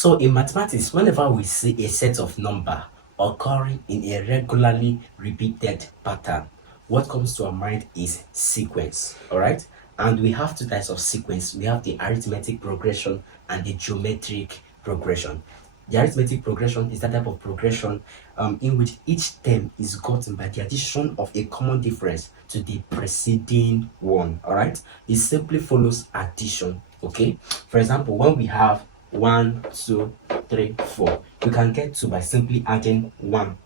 So in mathematics, whenever we see a set of number occurring in a regularly repeated pattern, what comes to our mind is sequence, all right? And we have two types of sequence. We have the arithmetic progression and the geometric progression. The arithmetic progression is that type of progression in which each term is gotten by the addition of a common difference to the preceding one, all right? It simply follows addition, okay? For example, when we have 1, 2, 3, 4, you can get 2 by simply adding 1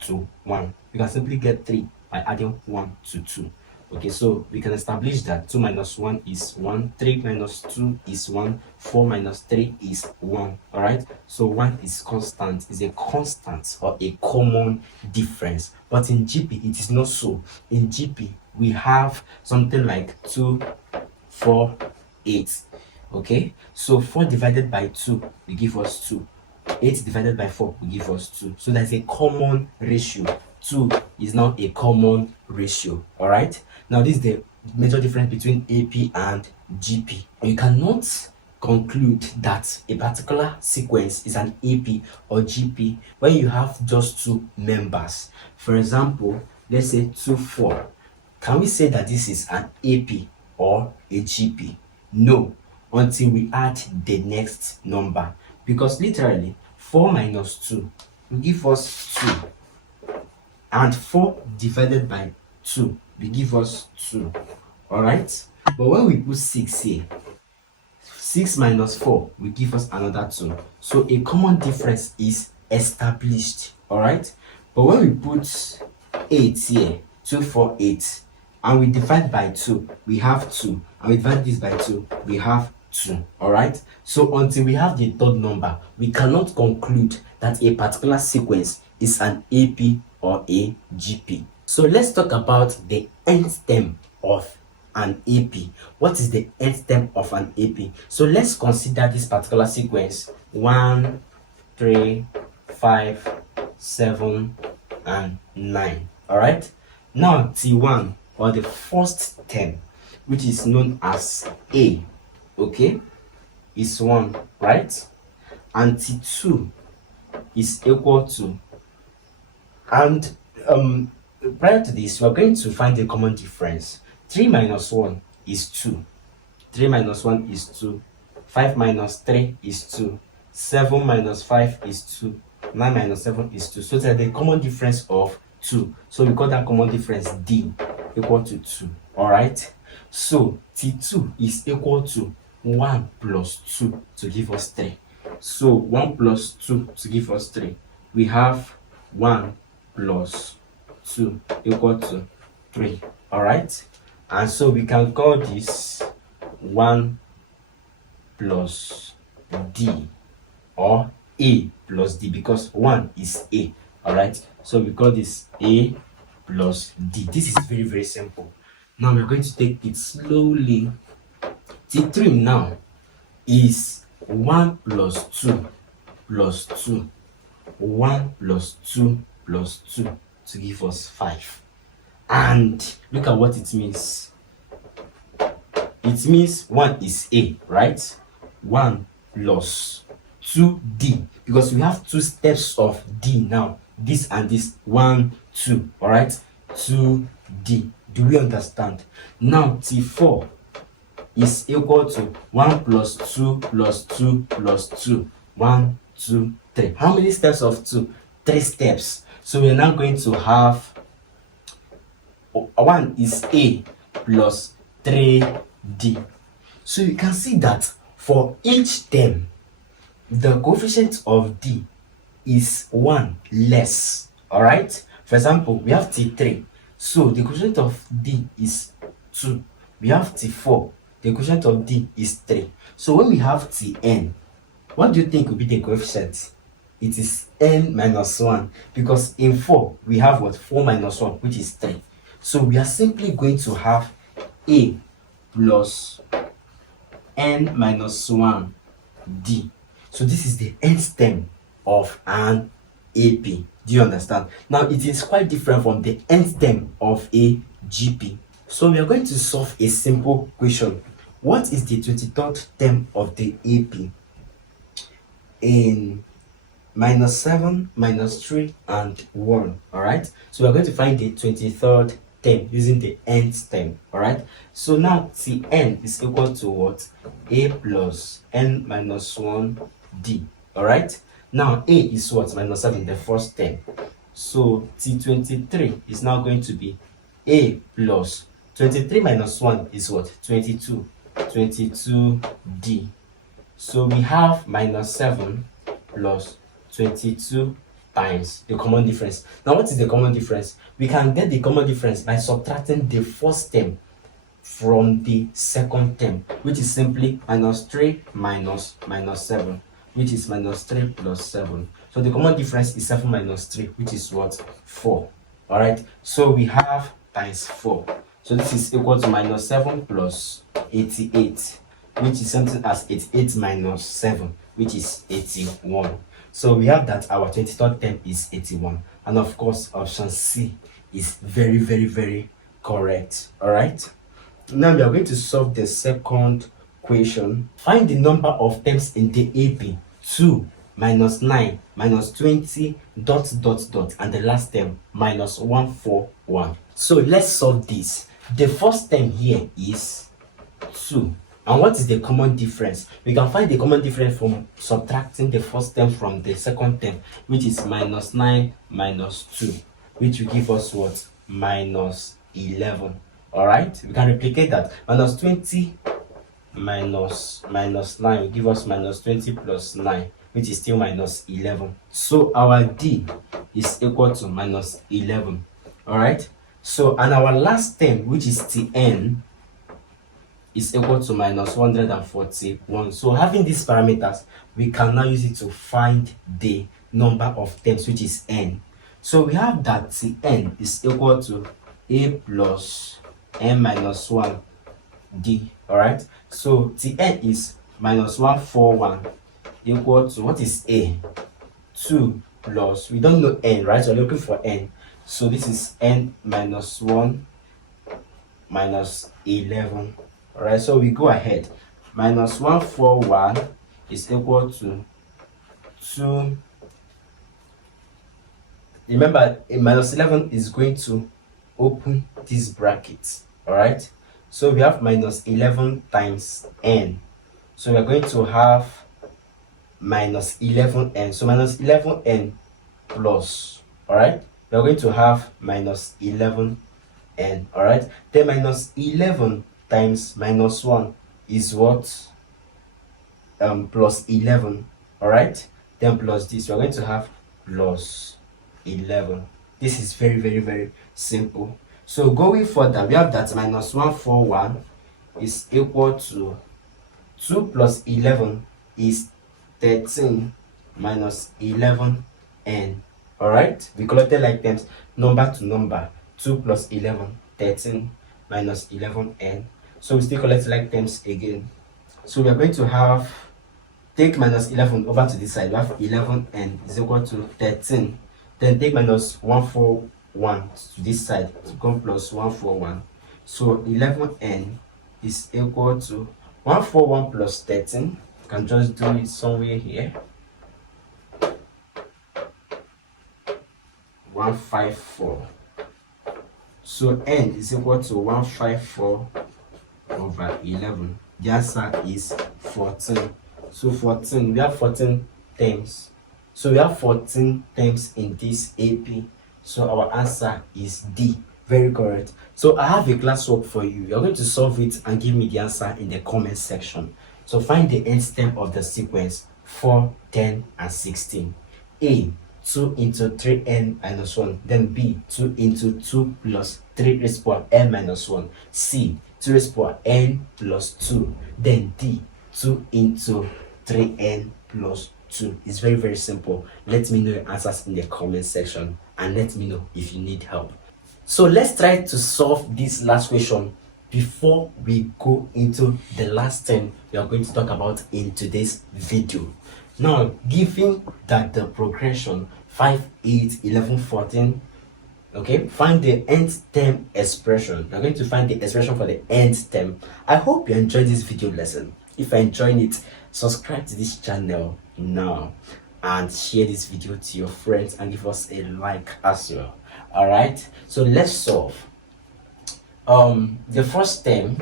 to 1. You can simply get 3 by adding 1 to 2. Okay, so we can establish that 2 minus 1 is 1, 3 minus 2 is 1, 4 minus 3 is 1. All right, so 1 is constant, is a constant or a common difference. But in GP, it is not so. In GP, we have something like 2, 4, 8. Okay, so 4 divided by 2 will give us 2. 8 divided by 4 will give us 2. So there's a common ratio. 2 is now a common ratio. All right, now this is the major difference between AP and GP. You cannot conclude that a particular sequence is an AP or GP when you have just two members. For example, let's say 2, 4. Can we say that this is an AP or a GP? No, until we add the next number, because literally 4 minus 2 will give us 2, and 4 divided by 2 will give us 2. All right, but when we put 6 here, 6 minus 4 will give us another 2. So a common difference is established. All right, but when we put 8 here, 2, 4, 8, and we divide by 2, we have 2, and we divide this by 2, we have 2. All right, so until we have the third number, we cannot conclude that a particular sequence is an AP or a GP. So let's talk about the nth term of an AP. What is the nth term of an AP? So let's consider this particular sequence: 1, 3, 5, 7, and 9. All right, now T1, or the first term, which is known as A, okay, is 1, right? And T2 is equal to, and prior to this, we're going to find a common difference. 3 minus 1 is 2. 3 minus 1 is 2. 5 minus 3 is 2. 7 minus 5 is 2. 9 minus 7 is 2. So there's a common difference of 2. So we call that common difference D, equal to 2. All right. So T2 is equal to 1 plus 2 to give us 3. So 1 plus 2 to give us 3. We have 1 plus 2 equal to 3. All right, and so we can call this 1 plus D, or A plus D, because 1 is A. All right, so we call this A plus D. This is very, very simple. Now we're going to take it slowly. T3 now is 1 plus 2 plus 2. 1 plus 2 plus 2 to give us 5. And look at what it means. It means 1 is A, right? 1 plus 2D, because we have two steps of D now. This and this, 1, 2, all right? 2D. Do we understand? Now T4 is equal to 1 plus 2 plus 2 plus 2. 1, 2, 3. How many steps of 2? 3 steps. So we're now going to have 1 is A plus 3D. So you can see that for each term, the coefficient of D is 1 less. All right. For example, we have T3. So the coefficient of D is 2. We have T4. The coefficient of D is 3. So when we have Tn, what do you think will be the coefficient? It is n minus 1, because in 4 we have what? 4 minus 1, which is 3. So we are simply going to have A plus n minus 1 D. So this is the nth term of an AP. Do you understand? Now it is quite different from the nth term of a GP. So we are going to solve a simple question. What is the 23rd term of the AP? in -7, -3, and 1. All right, so we're going to find the 23rd term using the nth term. All right, so now Tn is equal to what? A plus n minus 1 d. All right, now a is what? -7, the first term. So T23 is now going to be a plus 23 minus 1 is what? 22. 22d. So we have -7 plus 22 times the common difference. Now what is the common difference? We can get the common difference by subtracting the first term from the second term, which is simply -3 minus -7, which is -3 plus 7. So the common difference is 7 minus 3, which is what? 4. All right, so we have times 4. So this is equal to -7 plus 88, which is something as 88 minus 7, which is 81. So we have that our 23rd term is 81. And of course, option C is very, very, very correct. All right. Now we are going to solve the second question. Find the number of terms in the AP 2 minus 9 minus 20 ... and the last term -141. So let's solve this. The first term here is 2. And what is the common difference? We can find the common difference from subtracting the first term from the second term, which is -9 minus 2, which will give us what? -11. All right, we can replicate that. -20 minus -9 will give us -20 plus 9, which is still -11. So our D is equal to -11. All right, so and our last term, which is Tn, is equal to -141. So having these parameters, we can now use it to find the number of terms, which is n. So we have that Tn is equal to a plus n minus 1 d. All right, so Tn is -141 equal to, what is a? 2 plus, we don't know n, right? So we're looking for n. So this is n minus 1 minus 11. All right, so we go ahead. -141 is equal to 2. Remember, a -11 is going to open this bracket. All right, so we have -11 times n. So we are going to have -11n. So -11n plus. All right, we are going to have -11n. All right, then -11 times -1 is what? Plus 11. All right, then plus this, we're going to have plus 11. This is very, very, very simple. So going further, we have that -141 is equal to 2 plus 11 is 13 minus 11n. All right, we collected like terms, number to number. 2 plus 11, 13 minus 11n. So we still collect like terms again. So we are going to have, take -11 over to this side. We have 11n is equal to 13. Then take -141 to this side to come plus 141. So 11n is equal to 141 plus 13. You can just do it somewhere here. 154. So n is equal to 154 over 11. The answer is 14. So 14, we have 14 terms. So we have 14 terms in this AP. So our answer is D. Very correct. So I have a classwork for you. You're going to solve it and give me the answer in the comment section. So find the nth term of the sequence 4, 10, and 16. A, 2 into 3n minus 1. Then B, 2 into 2 plus 3 raised to power n minus 1. C, 2 raised to power n plus 2. Then D, 2 into 3n plus 2. It's very, very simple. Let me know your answers in the comment section and let me know if you need help. So let's try to solve this last question before we go into the last term we are going to talk about in today's video. Now, given that the progression 5, 8, 11, 14, okay, find the nth term expression. You're going to find the expression for the nth term. I hope you enjoyed this video lesson. If you enjoyed it, subscribe to this channel now and share this video to your friends and give us a like as well. All right, so let's solve. The first term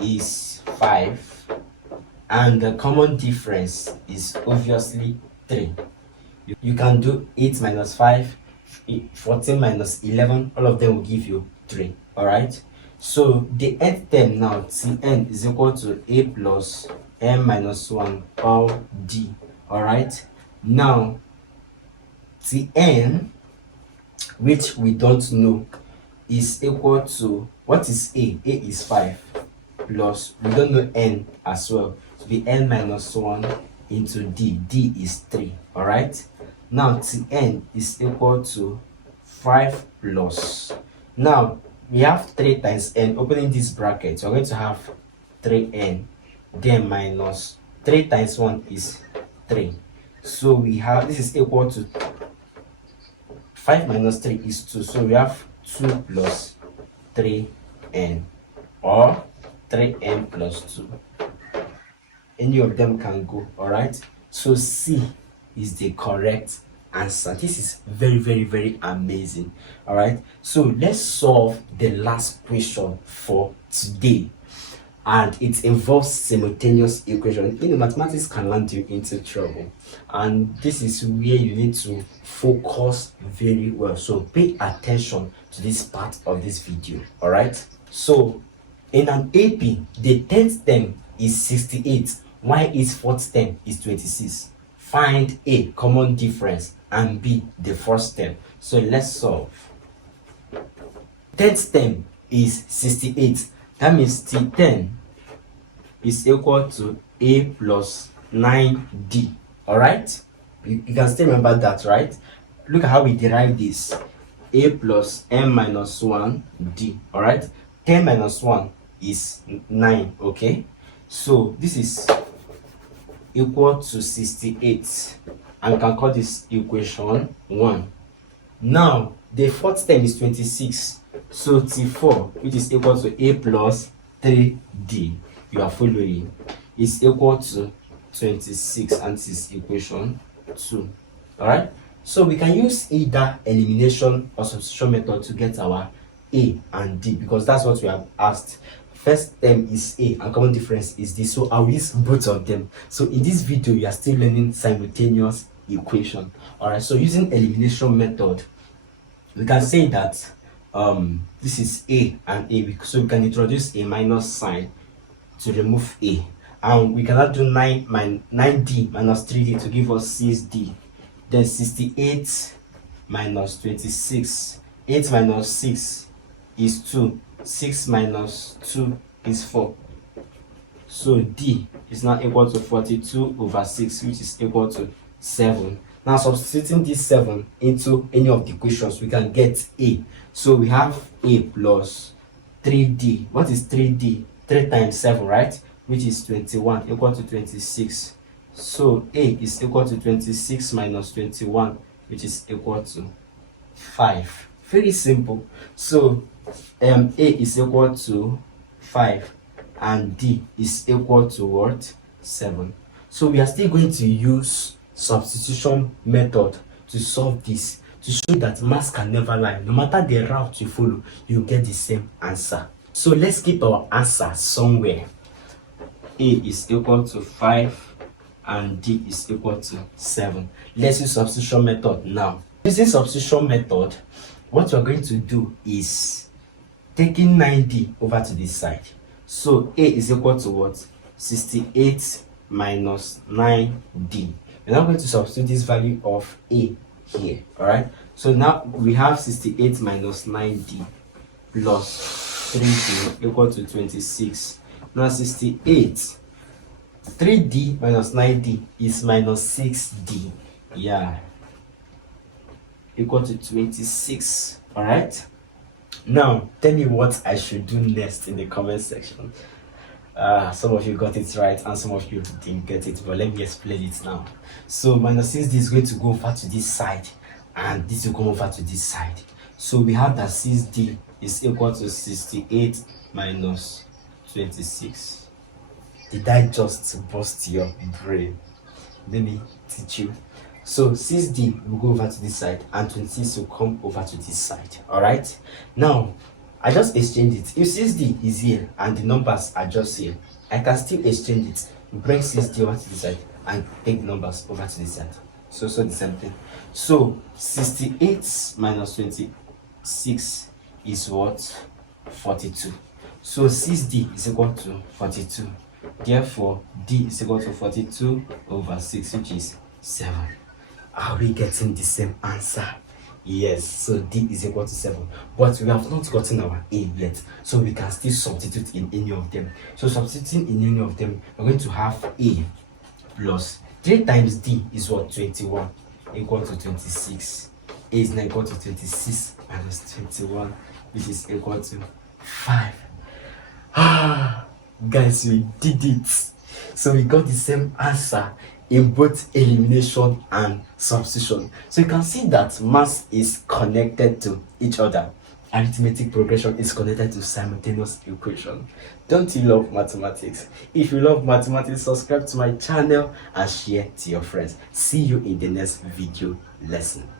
is 5 and the common difference is obviously 3. You can do 8 minus 5, 14 minus 11, all of them will give you 3. All right, so the nth term now, Tn is equal to a plus m minus 1 all d. All right, now Tn, which we don't know, is equal to, what is a? A is 5 plus, we don't know n as well, to be n minus 1 into d. D is 3. All right, now Tn is equal to 5 plus, now we have 3 times n. Opening this bracket, we're going to have 3n, then minus 3 times 1 is 3. So we have, this is equal to 5 minus 3 is 2. So we have 2 plus 3n, or 3n plus 2. Any of them can go. All right, so C is the correct answer. This is very, very, very amazing. All right, so let's solve the last question for today, and it involves simultaneous equation. Mathematics can land you into trouble, and this is where you need to focus very well, so pay attention to this part of this video. All right, so in an AP, the 10th term is 68 while its 4th term is 26. Find A, common difference, and B, the first term. So let's solve. 10th term is 68. That means T10 is equal to A plus 9D. All right? You can still remember that, right? Look at how we derive this. A plus m minus 1D. All right? 10 minus 1 is 9. Okay? So this is equal to 68, and we can call this equation 1. Now the 4th term is 26, so T4, which is equal to A plus 3D, you are following, is equal to 26, and this is equation 2. All right, so we can use either elimination or substitution method to get our A and D, because that's what we have asked. First term is A and common difference is this, so I'll use both of them. So in this video, you are still learning simultaneous equation. All right, so using elimination method, we can say that this is A and A, so we can introduce a minus sign to remove A, and we cannot do 9D minus 3D to give us 6D. Then 68 minus 26, 8 minus 6 is 2, 6 minus 2 is 4. So D is now equal to 42 over 6, which is equal to 7. Now substituting this 7 into any of the equations, we can get A. So we have A plus 3D. What is 3D? 3 times 7, right? Which is 21, equal to 26. So A is equal to 26 minus 21, which is equal to 5. Very simple. So A is equal to 5 and D is equal to what? 7. So we are still going to use substitution method to solve this, to show that maths can never lie. No matter the route you follow, you get the same answer. So let's keep our answer somewhere. A is equal to 5 and D is equal to 7. Let's use substitution method now. Using substitution method, what we're going to do is taking 9D over to this side. So A is equal to what? 68 minus 9D. We're now going to substitute this value of A here. All right, so now we have 68 minus 9D plus 3D equal to 26. Now 68, 3D minus 9D is minus 6D. Yeah, equal to 26. All right, now tell me what I should do next in the comment section. Some of you got it right and some of you didn't get it, but let me explain it now. So minus 6D is going to go over to this side and this will come over to this side. So we have that 6D is equal to 68 minus 26. Did I just bust your brain? Let me teach you. So 6D will go over to this side and 26 will come over to this side. Alright? Now, I just exchanged it. If 6D is here and the numbers are just here, I can still exchange it. Bring 6D over to this side and take the numbers over to this side. So the same thing. So 68 minus 26 is what? 42. So 6D is equal to 42. Therefore, D is equal to 42 over 6, which is 7. Are we getting the same answer? Yes, so D is equal to 7. But we have not gotten our A yet, so we can still substitute in any of them. So substituting in any of them, we're going to have A plus 3 times D is what? 21 equal to 26. A is now equal to 26 minus 21, which is equal to 5. Guys, we did it. So we got the same answer in both elimination and substitution. So you can see that math is connected to each other. Arithmetic progression is connected to simultaneous equation. Don't you love mathematics? If you love mathematics, subscribe to my channel and share to your friends. See you in the next video lesson.